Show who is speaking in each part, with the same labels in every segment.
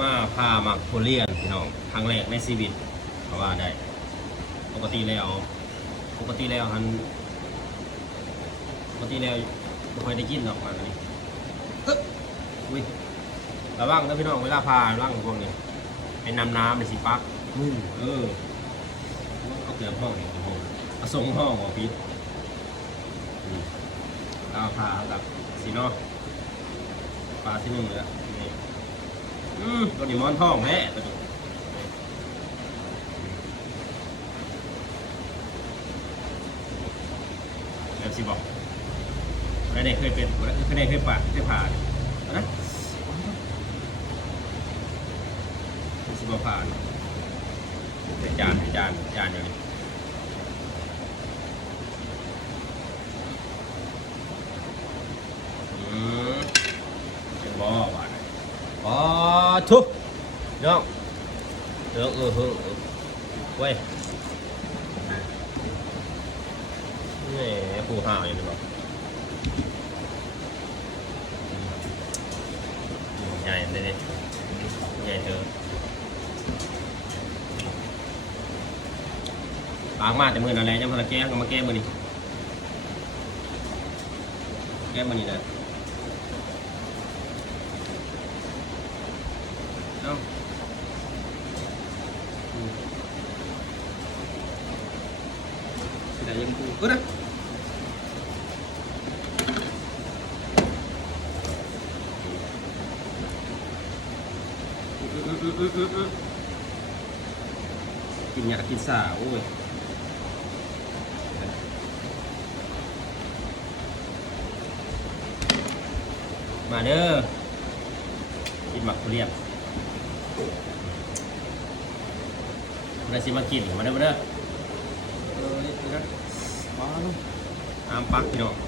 Speaker 1: มาพามาโคเรียนพี่น้องครั้งแรกในชีวิตเพราะว่าได้ ปกติแล้วปกติแล้วฮันปกติแล้วไม่ค่อยได้กินหรอกมันนี่เอ๊ะอุ้ยระวังนะพี่น้องเวลาพาระวังพวกนี้ไอ้น้ำน้ำในสิปักมึงเออเอาเกือบห้องนี่โอ้โหเอาทรงห้องของพี่อืมเอาพากับสีเนอปลาที่หนึ่งเลย อะนี่อืมตัวนี้มอนทองแท้ตัวนี้แบบสิบอกอะไม่ได้เคยเป็นไม่ได้เคยผ่าเคยผ่านนะสิบอกผ่านจานจานจานอยู่นี่ à, thuốc. Đúng được rồi ừ, ừ, ừ, quay. Này phù hào này được nhảy đây đây nhảy thử. Bán mà thì mười là này, cho mà là kem mà kem mình đi. Kem mình đi nè không? Để dân cụ ướt đấy kì nhạc kì xả ôi. Mà nữa kì mặc của Nasi makin. Mana-mana? Mana tu? Ampak tu.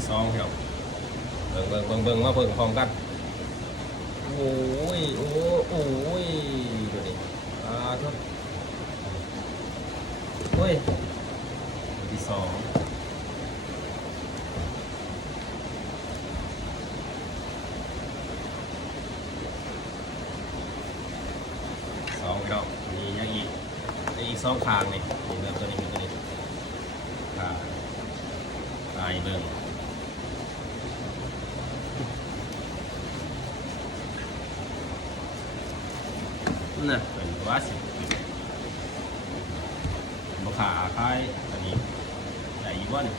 Speaker 1: ที่สองพี่น้องเบิ่งเบิ่งเบิ่งเบิ่งมาเบิ่งพร้อมกันโอ้ยโอ้โอ้ยดูดิอ่าทุกโอ้ยที่สองสองพี่น้องมียังอีกอีกสองคางนี่นี่เริ่มตัวนี้คือตัวนี้คางตายเบิ่ง น่ะเป็นว่าสิบขาคล้ายอันนี้ใหญ่กว่านี่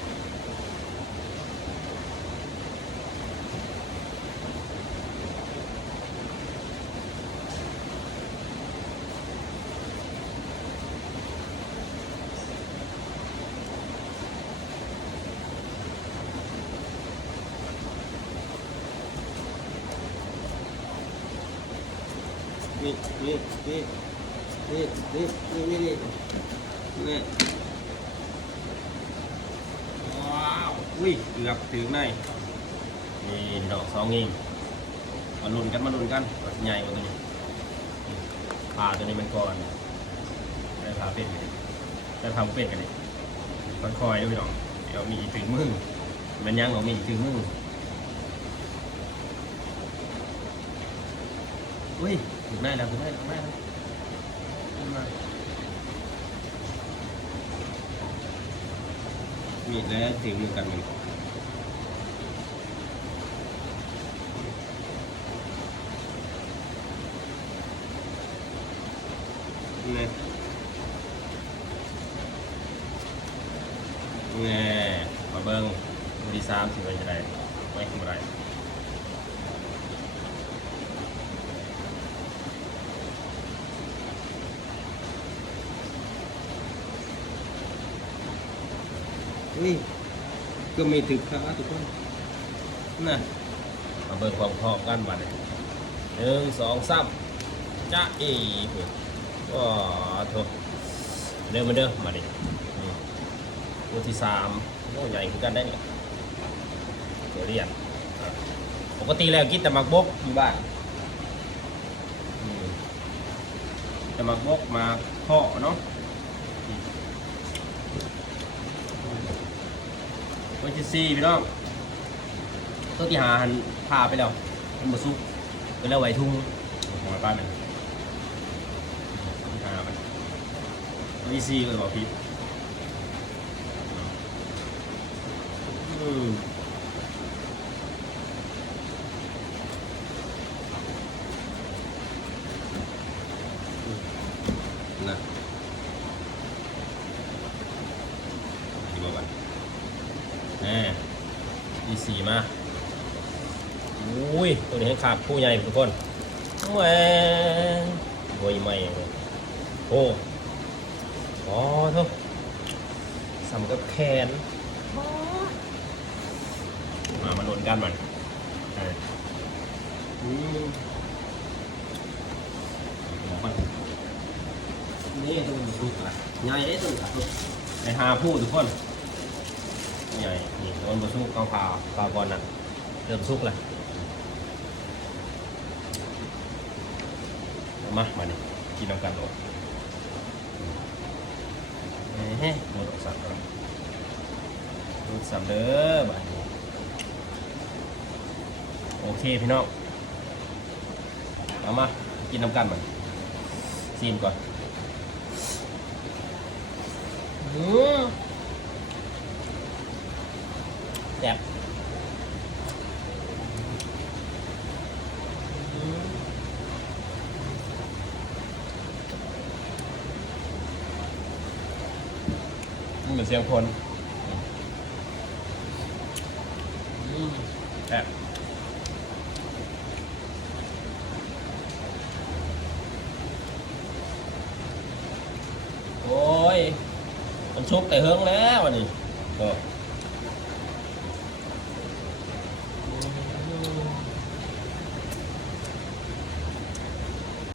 Speaker 1: นี่นี่นี่นี่นี่นี่นี่นี่นี่ว้าวอุ้ยเกือบถึงไหนนี่ดอกสองงิงมาลุนกันมาลุนกันว่าสิใหญ่กว่าตัวนี้ผ่าตัวนี้มันก่อนได้ผ่าเป็ดเลยได้ทำเป็ดกันเลยมันคอยด้วยดอกเดี๋ยวมีถึงมือมันยังเรามีถึงมือ อุ้ยถึงได้แล้วถึงได้แล้วถึงได้แล้วมามีดแล้วถึงมือกันมันนี่นี่มาเบิ้งมือที่สามสิไว้จะได้ไว้ทำอะไร อุ้ยก็มีถึกขาทุกคนน่ะมาเบิกความพร้อกันบัดนี้หนึ่งสองสามจ้าเอ๋ว้าโถเดินมาเด้อมาดิอืมตัวที่สามโอ้ใหญ่ขึ้นกันได้เนี่ยตัวเรียนอะปกติแล้วกินแต่หมักบกอยู่บ้านแต่หมักบกมากข้อเนาะ วันที่สี่พี่น้องตัวที่หาหันพาไปแล้วมันมาซุกไปแล้วไว้ทุ่งหอยป้าหนึ่งที่หามันวันที่สี่ก็บอกพี่อืมนะที่บอกกัน แน่ดีสีมาอุ้ยตัวนี้ให้ขาดผู้ใหญ่ทุกคนแหวรวยไม่เลยโอ้อ๋อทุกสำกับแขนมามาโดนกันมันอ่าอืมนี่ตัวมันสุกละใหญ่ได้ตัวละไอหาผู้ทุกคน ใหญ่นี่โดนบะซุกกองพาวกาบอลน่ะเริ่มซุกแล้วเอามามานี่กินน้ำกันโดดเฮ้ยโดดออกสัตว์แล้วโดดสัตว์เด้อบานี้โอเคพี่น้องเอามา กินน้ำกันมันซีนก่อน อืม แซ่บมันเหมือนเสียงคนอืมแซ่บโอ้ย มันชุกแต่เฮิงแล้ววันนี้ก็